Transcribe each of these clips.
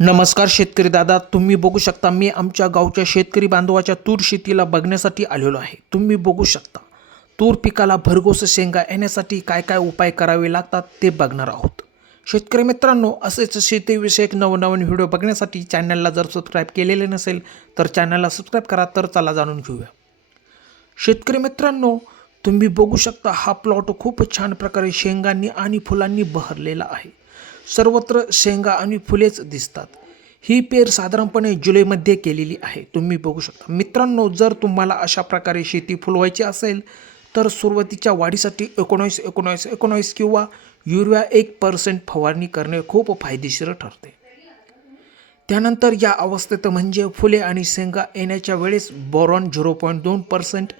नमस्कार शेतकरी दादा, तुम्ही बघू शकता मी आमच्या गावच्या शेतकरी बांधवाच्या तूर शेतीला बघण्यासाठी आलेलो आहे। तुम्ही बघू शकता तूर पिकाला भरघोस शेंगा येण्यासाठी काय काय उपाय करावे लागतात ते बघणार आहोत। शेतकरी मित्रांनो, असेच शेतीविषयक नवनवीन व्हिडिओ बघण्यासाठी चॅनलला जर सबस्क्राइब केलेले नसेल तर चॅनलला सबस्क्राइब करा। तर चला जाणून घेऊया। शेतकरी मित्रांनो, तुम्ही बघू शकता हा प्लॉट खूप छान प्रकारे शेंगांनी आणि फुलांनी बहरलेला आहे। सर्वत्र शेंगा आणि फुलेच दिसतात। ही पेर साधारणपणे जुलैमध्ये केलेली आहे। तुम्ही बघू शकता मित्रांनो, जर तुम्हाला अशा प्रकारे शेती फुलवायची असेल तर सुरुवातीच्या वाढीसाठी 19-19-19 किंवा युरिया 1% फवारणी करणे खूप फायदेशीर ठरते। त्यानंतर या अवस्थेत म्हणजे फुले आणि शेंगा येण्याच्या वेळेस बोरॉन 0.2%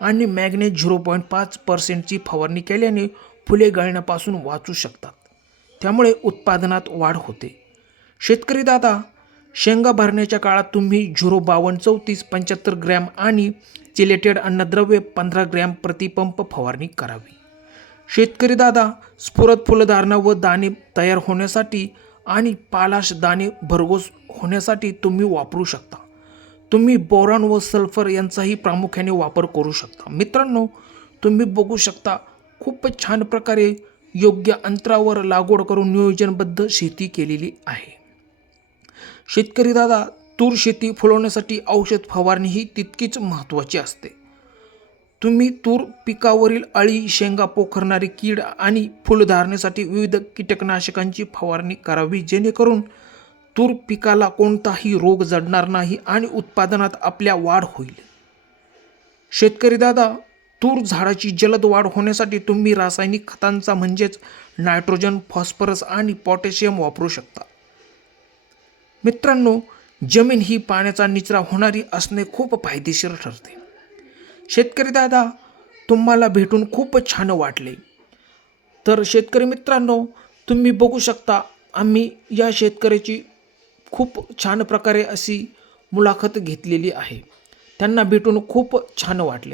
आणि मॅग्नेज 0.5%ची फवारणी केल्याने फुले गळण्यापासून वाचू शकतात। त्यामुळे उत्पादनात वाढ होते। शेतकरी दादा, शेंगा भरण्याच्या काळात तुम्ही 052-34-75 ग्रॅम आणि चिलेटेड अन्नद्रव्य 15 ग्रॅम प्रतिपंप फवारणी करावी। शेतकरी दादा, स्फुरत फुलधारणा व दाणे तयार होण्यासाठी आणि पालाश दाणे भरघोस होण्यासाठी तुम्ही वापरू शकता। तुम्ही बोरॉन व सल्फर यांचाही प्रामुख्याने वापर करू शकता। मित्रांनो, तुम्ही बघू शकता खूप छान प्रकारे योग्य अंतरावर लागवड करून नियोजनबद्ध शेती केलेली आहे। शेतकरी दादा, तूर शेती फुलवण्यासाठी औषध फवारणी ही तितकीच महत्त्वाची असते। तुम्ही तूर पिकावरील अळी, शेंगा पोखरणारी कीड आणि फुलधारणेसाठी विविध कीटकनाशकांची फवारणी करावी, जेणेकरून तूर पिकाला कोणताही रोग जडणार नाही आणि उत्पादनात आपल्या वाढ होईल। शेतकरी दादा, तूर झाडाची जलद वाढ होण्यासाठी तुम्ही रासायनिक खतांचा म्हणजेच नायट्रोजन, फॉस्फरस आणि पोटॅशियम वापरू शकता। मित्रांनो, जमीन ही पाण्याचा निचरा होणारी असणे खूप फायदेशीर ठरते। शेतकरी दादा, तुम्हाला भेटून खूप छान वाटले। तर शेतकरी मित्रांनो, तुम्ही बघू शकता आम्ही या शेतकऱ्याची खूप छान प्रकारे अशी मुलाखत घेतलेली आहे। त्यांना भेटून खूप छान वाटले।